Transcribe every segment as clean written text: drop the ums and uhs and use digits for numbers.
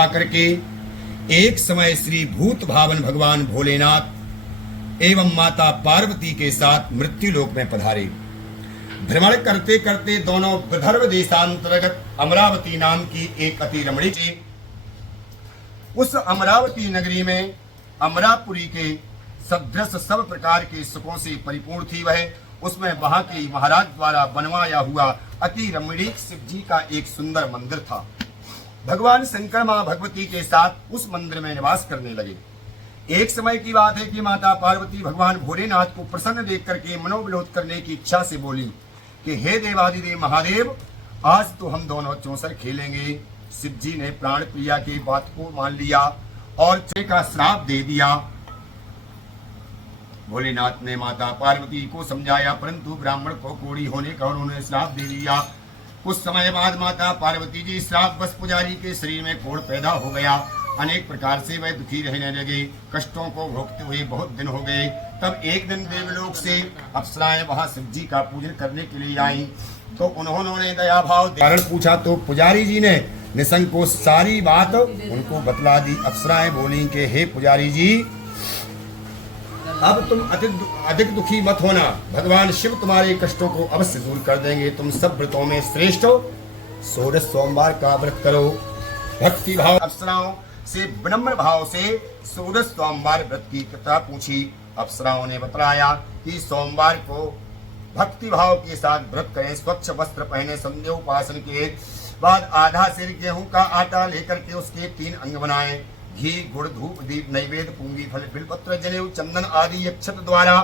आकर के एक समय श्री भूत भावन भगवान भोलेनाथ एवं माता पार्वती के साथ मृत्यु लोक में पधारे। भ्रमण करते करते दोनों विदर्भ देशांतर्गत अमरावती नाम की एक अति रमणीक, उस अमरावती नगरी में अमरापुरी के सदृश सब प्रकार के सुखों से परिपूर्ण थी। वह उसमें वहां के महाराज द्वारा बनवाया हुआ अति रमणीक शिव जी का एक सुंदर मंदिर था। भगवान शंकर मां भगवती के साथ उस मंदिर में निवास करने लगे। एक समय की बात है कि माता पार्वती भगवान भोलेनाथ को प्रसन्न देख करके मनोविनोद करने की इच्छा से बोली कि हे देवादिदेव महादेव, आज तो हम दोनों चौसर खेलेंगे। शिव जी ने प्राण प्रिया की बात को मान लिया और चे का श्राप दे दिया। भोलेनाथ ने माता पार्वती को समझाया, परंतु ब्राह्मण को कोढ़ी होने का उन्होंने श्राप दे दिया। कुछ समय बाद माता पार्वती जी श्राप बस पुजारी के शरीर में कोढ़ पैदा हो गया। अनेक प्रकार से वह दुखी रहने लगे, कष्टों को भोगते हुए बहुत दिन हो गए। तब एक दिन देवलोक से अप्सराएं वहां शिव जी का पूजन करने के लिए आई, तो उन्होंने दया भाव कारण पूछा, तो पुजारी जी ने निसंकोच सारी बात उनको बतला दी। अप्सराएं बोली कि हे पुजारी जी, अब तुम अधिक दुखी मत होना, भगवान शिव तुम्हारे कष्टों को अवश्य दूर कर देंगे। तुम सब व्रतों में श्रेष्ठ हो, 16 सोमवार का व्रत करो। भक्ति भाव अप्सराओं से विनम्र भाव से 16 सोमवार व्रत की कथा पूछी। अप्सराओं ने बताया कि सोमवार को भक्ति भाव के साथ व्रत करें, स्वच्छ वस्त्र पहने, संध्या उपासन के बाद आधा सिर गेहूं का आटा लेकर के उसके 3 अंग बनाएं। घी, गुड़, धूप, दीप, नैवेद्य, पूंगी, फल, बिलपत्र, जनेऊ, चंदन आदि अक्षत द्वारा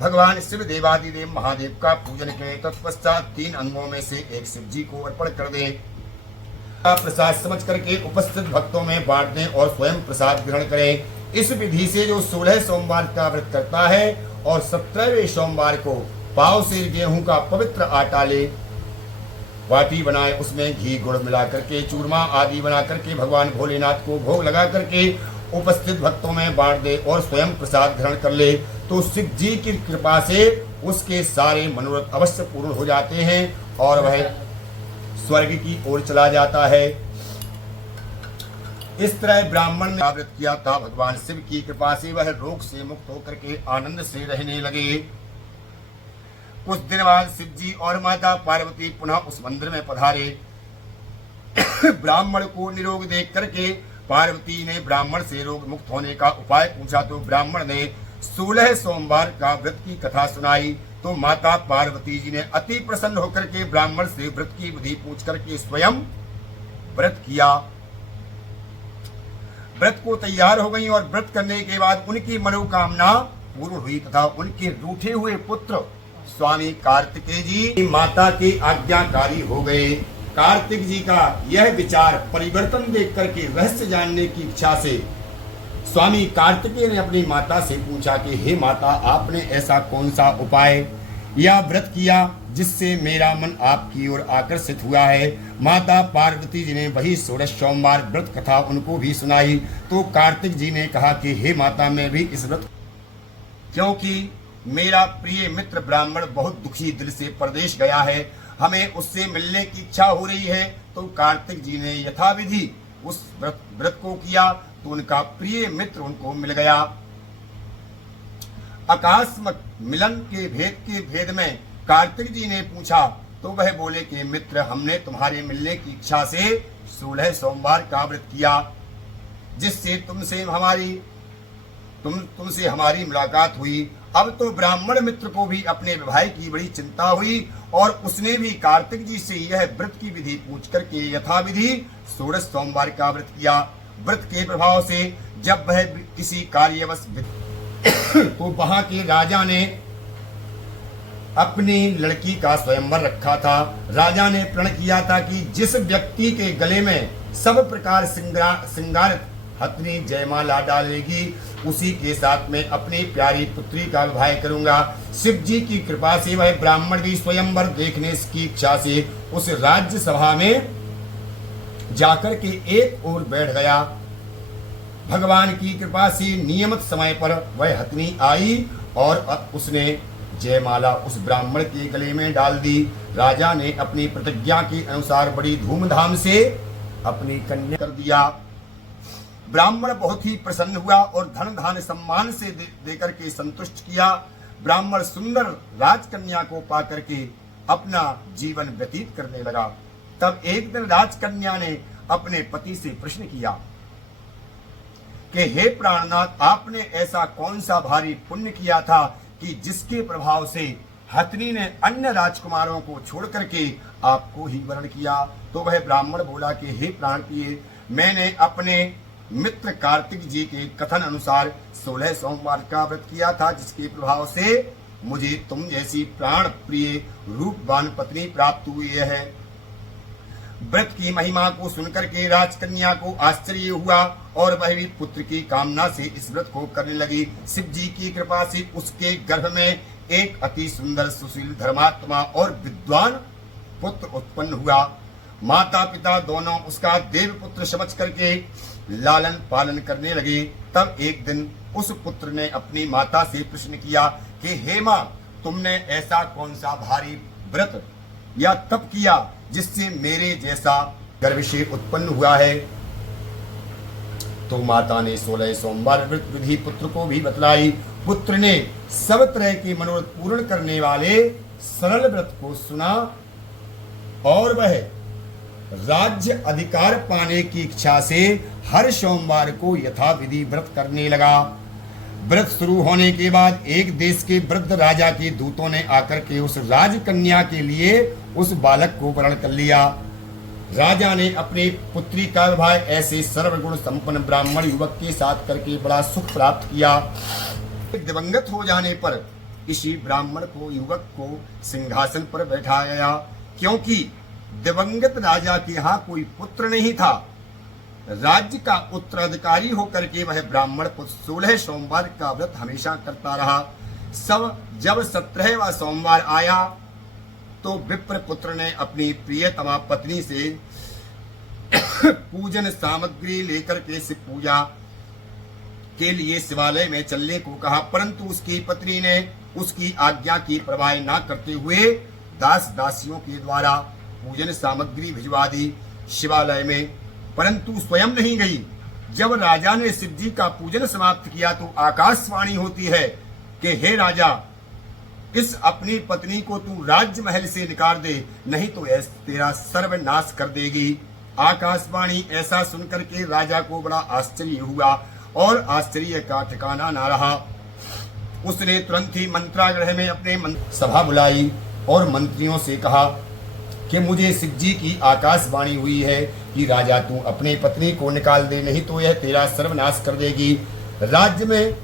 भगवान शिव देवादिदेव महादेव का पूजन करें। तत्पश्चात 3 अंगों में से एक शिव जी को अर्पण कर दें। प्रसाद समझ करके उपस्थित भक्तों में बांट दें और स्वयं प्रसाद ग्रहण करें। इस विधि से जो 16 सोमवार का व्रत करता है और 17वें सोमवार को पाव से गेहूं का पवित्र आटा ले, बाटी बनाए, उसमें घी गुड़ मिला करके, चूरमा आदि बना करके भगवान भोलेनाथ को भोग लगा करके उपस्थित भक्तों में बांट दे और स्वयं प्रसाद ग्रहण कर ले, तो शिव जी की कृपा से उसके सारे मनोरथ अवश्य पूर्ण हो जाते हैं और वह स्वर्ग की ओर चला जाता है। इस तरह ब्राह्मण ने व्रत किया था। भगवान शिव की कृपा से वह रोग से मुक्त होकर के आनंद से रहने लगे। कुछ दिन बाद शिव जी और माता पार्वती पुनः उस मंदिर में पधारे। ब्राह्मण को निरोग देख करके पार्वती ने ब्राह्मण से रोग मुक्त होने का उपाय पूछा, तो ब्राह्मण ने 16 सोमवार का व्रत की कथा सुनाई। तो माता पार्वती जी ने अति प्रसन्न होकर के ब्राह्मण से व्रत की विधि पूछ करके स्वयं व्रत किया। व्रत को तैयार हो गई और व्रत करने के बाद उनकी मनोकामना पूर्ण हुई तथा उनके रूठे हुए पुत्र स्वामी कार्तिकेय जी माता के आज्ञाकारी हो गए। कार्तिक जी का यह विचार परिवर्तन देख करके रहस्य जानने की इच्छा से स्वामी कार्तिकेय ने अपनी माता से पूछा कि हे माता, आपने ऐसा कौन सा उपाय या व्रत किया जिससे मेरा मन आपकी ओर आकर्षित हुआ है। माता पार्वती जी ने वही 16 सोमवार व्रत कथा उनको भी सुनाई। तो कार्तिक जी ने कहा कि हे माता, मैं भी इस व्रत, क्योंकि मेरा प्रिय मित्र ब्राह्मण बहुत दुखी दिल से परदेश गया है, हमें उससे मिलने की इच्छा हो रही है। तो कार्तिक जी ने यथाविधि उस व्रत को किया तो उनका प्रिय मित्र उनको मिल गया। आकस्मिक मिलन के भेद में कार्तिक जी ने पूछा, तो वह बोले कि मित्र, हमने तुम्हारे मिलने की इच्छा से 16 सोमवार का व्रत किया, जिससे तुमसे हमारी मुलाकात हुई। अब तो ब्राह्मण मित्र को भी अपने विवाह की बड़ी चिंता हुई और उसने भी कार्तिक जी से यह व्रत की विधि पूछ करके यथाविधि 16 सोमवार का व्रत किया। व्रत के प्रभाव से जब वह किसी कार्यवश तो वहां के राजा ने अपनी लड़की का स्वयंवर रखा था। राजा ने प्रण किया था कि जिस व्यक्ति के गले में सब प्रकार श्रृंगारित हथनी जयमाला डालेगी, उसी के साथ में अपनी प्यारी पुत्री का विवाह करूंगा। शिव जी की कृपा से वह ब्राह्मण भी स्वयंवर देखने की इच्छा से उस राज्य सभा में जाकर के एक ओर बैठ गया। भगवान की कृपा से नियमित समय पर वह हथनी आई और उसने जयमाला उस ब्राह्मण के गले में डाल दी। राजा ने अपनी प्रतिज्ञा के अनुसार बड़ी धूमधाम से अपनी कन्या कर दिया। ब्राह्मण बहुत ही प्रसन्न हुआ और धन धान्य सम्मान से देकर के संतुष्ट किया। ब्राह्मण सुंदर राजकन्या को पाकर के अपना जीवन व्यतीत करने लगा। तब एक दिन राजकन्या ने अपने पति से प्रश्न किया कि हे प्राणनाथ, आपने ऐसा कौन सा भारी पुण्य किया था कि जिसके प्रभाव से हथिनी ने अन्य राजकुमारों को छोड़ करके आपको ही वरण किया। तो वह ब्राह्मण बोला कि हे प्राण प्रिय, मैंने अपने मित्र कार्तिक जी के कथन अनुसार 16 सोमवार का व्रत किया था, जिसके प्रभाव से मुझे तुम जैसी प्राण प्रिय रूपवान पत्नी प्राप्त हुई है। व्रत की महिमा को सुनकर के राजकन्या को आश्चर्य हुआ और वह भी पुत्र की कामना से इस व्रत को करने लगी। शिव जी की कृपा से उसके गर्भ में एक अति सुंदर सुशील धर्मात्मा और विद्वान पुत्र उत्पन्न हुआ। माता पिता दोनों उसका देव पुत्र समझ करके लालन पालन करने लगे। तब एक दिन उस पुत्र ने अपनी माता से प्रश्न किया कि हे मां, तुमने ऐसा कौन सा भारी व्रत या तप किया जिससे मेरे जैसा गर्भ से उत्पन्न हुआ है। तो माता ने 16 सोमवार व्रत विधि पुत्र को भी बतलाई। पुत्र ने सब तरह के मनोरथ पूर्ण करने वाले सरल व्रत को सुना और वह राज्य अधिकार पाने की इच्छा से हर सोमवार को यथाविधि व्रत करने लगा। व्रत शुरू होने के बाद एक देश के वृद्ध राजा के दूतों ने आकर के उस राजकन्या के लिए उस बालक को वरण कर लिया। राजा ने अपनी पुत्री का विवाह ऐसे सर्वगुण संपन्न ब्राह्मण युवक के साथ करके बड़ा सुख प्राप्त किया। दिवंगत हो जाने पर इसी ब्राह्मण को युवक को सिंहासन पर बैठाया गया, क्योंकि दिवंगत राजा के यहाँ कोई पुत्र नहीं था। राज्य का उत्तराधिकारी होकर के वह ब्राह्मण पुत्र 16 सोमवार का व्रत हमेशा करता रहा। जब 17वां सोमवार आया तो विप्र पुत्र ने अपनी प्रियतमा पत्नी से पूजन सामग्री लेकर के शिव पूजा के लिए शिवालय में चलने को कहा, परंतु उसकी पत्नी ने उसकी आज्ञा की परवाह न करते हुए दास दासियों के द्वारा पूजन सामग्री भिजवा दी शिवालय में, परंतु स्वयं नहीं गई। जब राजा ने शिव जी का पूजन समाप्त किया तो आकाशवाणी होती है कि हे राजा, इस अपनी पत्नी को तू राज्य महल से निकाल दे, नहीं तो तेरा सर्वनाश कर देगी। आकाशवाणी ऐसा सुनकर के राजा को बड़ा आश्चर्य हुआ और आश्चर्य का ठिकाना ना रहा। उसने तुरंत ही मंत्रागृह में अपने सभा बुलाई और मंत्रियों से कहा कि मुझे शिव जी की आकाशवाणी हुई है कि राजा तू अपनी पत्नी को निकाल दे, नहीं तो यह तेरा सर्वनाश कर देगी। राज्य में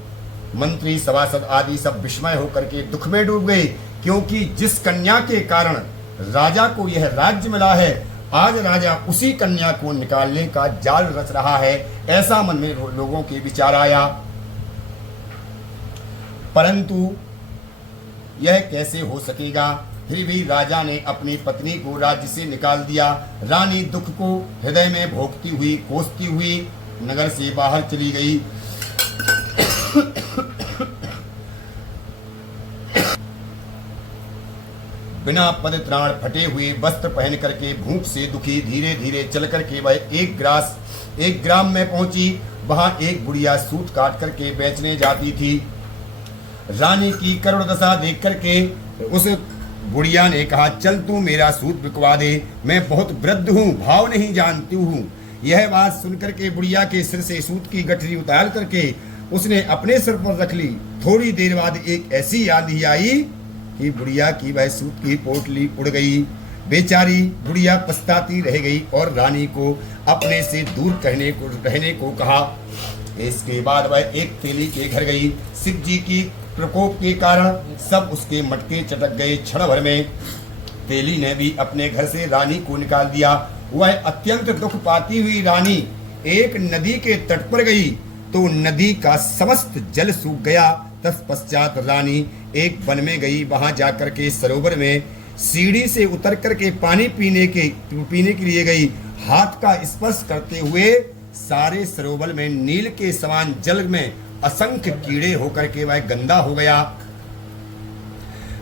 मंत्री सभासद आदि सब विस्मय होकर के दुख में डूब गए, क्योंकि जिस कन्या के कारण राजा को यह राज्य मिला है, आज राजा उसी कन्या को निकालने का जाल रच रहा है, ऐसा मन में लोगों के विचार आया। परंतु यह कैसे हो सकेगा। फिर भी राजा ने अपनी पत्नी को राज्य से निकाल दिया। रानी दुख को हृदय में भोगती हुई कोसती हुई नगर से बाहर चली गई। बिना परित्राण फटे हुए वस्त्र पहन करके भूख से दुखी धीरे धीरे चल करके वह एक ग्राम में पहुंची। वहां एक बुढ़िया सूत काट करके बेचने जाती थी। रानी की करुण दशा देख करके उस बुढ़िया ने कहा, चल तू मेरा सूत बिकवा दे, मैं बहुत वृद्ध हूँ, भाव नहीं जानती हूँ। यह बात सुनकर के बुढ़िया के सिर से सूत की गठरी उतार करके उसने अपने सिर पर रख ली। थोड़ी देर बाद एक ऐसी आंधी आई कि बुढ़िया की वह सूत की पोटली उड़ गई। बेचारी बुढ़िया पछताती रह गई और रानी को अपने से दूर रहने को कहा। इसके बाद वह एक तेली के घर गई। शिव जी की प्रकोप के कारण सब उसके मटके चटक गए। क्षण भर में तेली ने भी अपने घर से रानी को निकाल दिया। वह अत्यंत दुख पाती हुई रानी एक नदी के तट पर गई तो नदी का समस्त जल सूख गया। तत्पश्चात रानी एक वन में गई। वहां जाकर के सरोवर में सीढ़ी से उतर करके पानी पीने के लिए गई। हाथ का स्पर्श करते हुए सारे सरोवर में नील के समान जल में असंख्य कीड़े होकर के वह गंदा हो गया।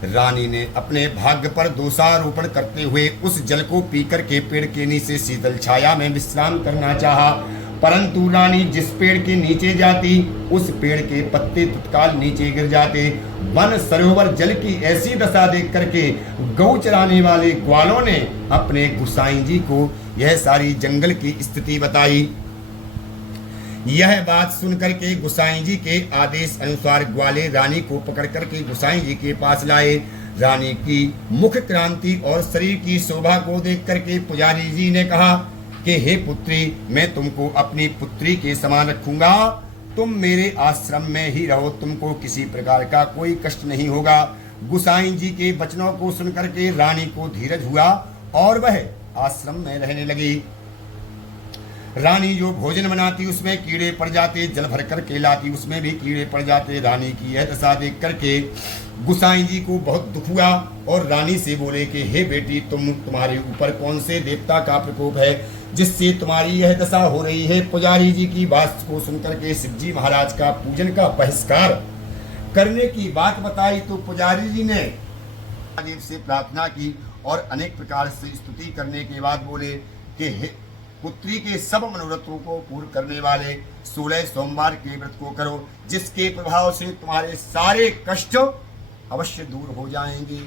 रानी ने अपने भाग्य पर दोषारोपण करते हुए उस जल को पीकर के पेड़ के नीचे शीतल छाया में विश्राम करना चाहा, परंतु रानी जिस पेड़ के नीचे जाती उस पेड़ के पत्ते तत्काल नीचे गिर जाते। वन सरोवर जल की ऐसी दशा देख करके गौ चराने वाले ग्वालों ने अपने गुसाई जी को यह सारी जंगल की स्थिति बताई। यह बात सुनकर के गुसाई जी के आदेश अनुसार ग्वाले रानी को पकड़ करके गुसाई जी के पास लाए। रानी की मुख क्रांति और शरीर की शोभा को देख करके पुजारी जी ने कहा कि हे पुत्री, मैं तुमको अपनी पुत्री के समान रखूंगा, तुम मेरे आश्रम में ही रहो, तुमको किसी प्रकार का कोई कष्ट नहीं होगा। गुसाई जी के वचनों को सुनकर के रानी को धीरज हुआ और वह आश्रम में रहने लगी। रानी जो भोजन बनाती उसमें कीड़े पड़ जाते, जल भर कर के लाती उसमें भी कीड़े पड़ जाते। रानी की यह दशा देख करके गुसाई जी को बहुत दुख हुआ और रानी से बोले कि हे बेटी, तुम्हारे ऊपर कौन से देवता का प्रकोप है जिससे तुम्हारी यह दशा हो रही है। पुजारी जी की बात को सुनकर के शिवजी महाराज का पूजन का बहिष्कार करने की बात बताई तो पुजारी जी ने महादेव से प्रार्थना की और अनेक प्रकार से स्तुति करने के बाद बोले कि पुत्री के सब मनोरथों को पूर्ण करने वाले 16 सोमवार के व्रत को करो, जिसके प्रभाव से तुम्हारे सारे कष्ट अवश्य दूर हो जाएंगे।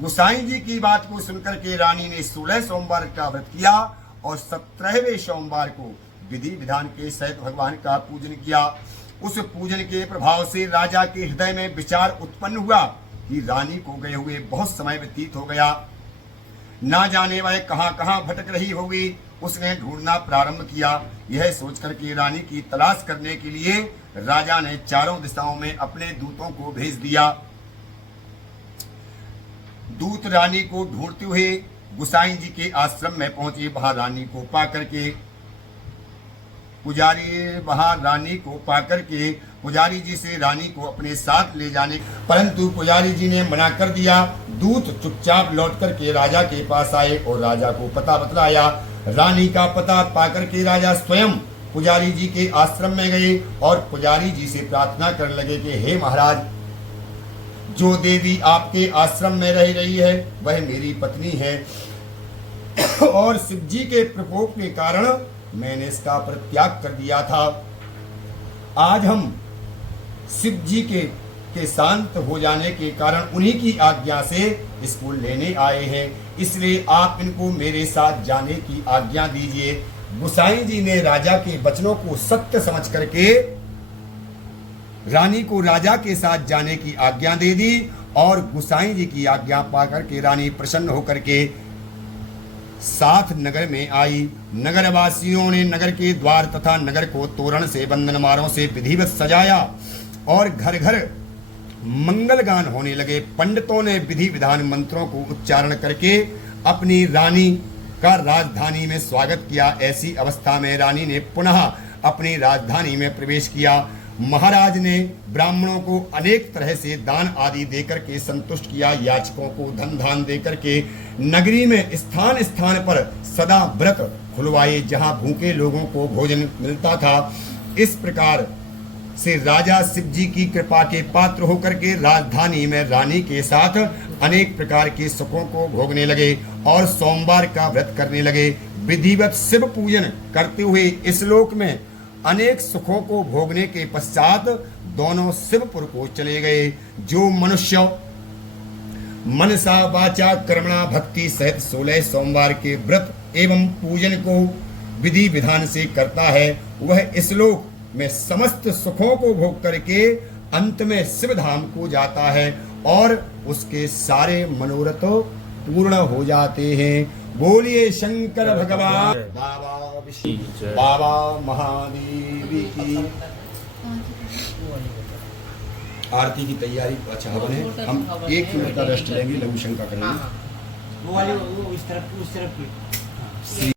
गुसाई जी की बात को सुनकर के रानी ने 16 सोमवार का व्रत किया और 17वें सोमवार को विधि विधान के सहित भगवान का पूजन किया। उस पूजन के प्रभाव से राजा के हृदय में विचार उत्पन्न हुआ कि रानी को गए हुए बहुत समय व्यतीत हो गया, ना जाने वह कहां कहां भटक रही होगी। उसने ढूंढना प्रारंभ किया। यह सोचकर के रानी की तलाश करने के लिए राजा ने चारों दिशाओं में अपने दूतों को भेज दिया। दूत रानी को ढूंढते हुए गुसाई जी के आश्रम में पहुंचे। वहां रानी को पाकर के पुजारी जी से रानी को अपने साथ ले जाने, परंतु पुजारी जी ने मना कर दिया। दूत चुपचाप लौट कर के राजा के पास आए और राजा को पता बतलाया। रानी का पता पाकर के राजा स्वयं पुजारी जी के आश्रम में गए और पुजारी जी से प्रार्थना करने लगे कि हे महाराज, जो देवी आपके आश्रम में रह रही है वह मेरी पत्नी है और शिव जी के प्रकोप के कारण मैंने इसका परित्याग कर दिया था। आज हम शिव जी के शांत हो जाने के कारण उन्हीं की आज्ञा से इसको लेने आए हैं, इसलिए आप इनको मेरे साथ जाने की आज्ञा दीजिए। गुसाई जी ने राजा के वचनों को सत्य समझ करके रानी को राजा के साथ जाने की आज्ञा दे दी और गुसाई जी की आज्ञा पाकर के रानी प्रसन्न होकर के साथ नगर में आई। नगर वासियों ने नगर के द्वार तथा नगर को तोरण से बंधनमारों से विधिवत सजाया और घर घर मंगल गान होने लगे। पंडितों ने विधि विधान मंत्रों को उच्चारण करके अपनी रानी का राजधानी में स्वागत किया। ऐसी अवस्था में रानी ने पुनः अपनी राजधानी में प्रवेश किया। महाराज ने ब्राह्मणों को अनेक तरह से दान आदि देकर के संतुष्ट किया। याचकों को धन धान देकर के नगरी में स्थान स्थान पर सदा व्रत खुलवाए जहां भूखे लोगों को भोजन मिलता था। इस प्रकार से राजा शिव जी की कृपा के पात्र होकर के राजधानी में रानी के साथ अनेक प्रकार के सुखों को भोगने लगे और सोमवार का व्रत करने लगे। विधिवत शिव पूजन करते हुए इस लोक में अनेक सुखों को भोगने के पश्चात दोनों शिवपुर को चले गए। जो मनुष्य मनसा वाचा कर्मणा भक्ति सहित 16 सोमवार के व्रत एवं पूजन को विधि विधान से करता है वह इस लोक में समस्त सुखों को भोग करके अंत में शिव धाम को जाता है और उसके सारे मनोरथ पूर्ण हो जाते हैं। बोलिए शंकर भगवान बाबा विष्णु बाबा महादेव की। आरती की तैयारी अच्छा बने। हम 1 मिनट का रेस्ट लेंगे, लघु शंका करेंगे।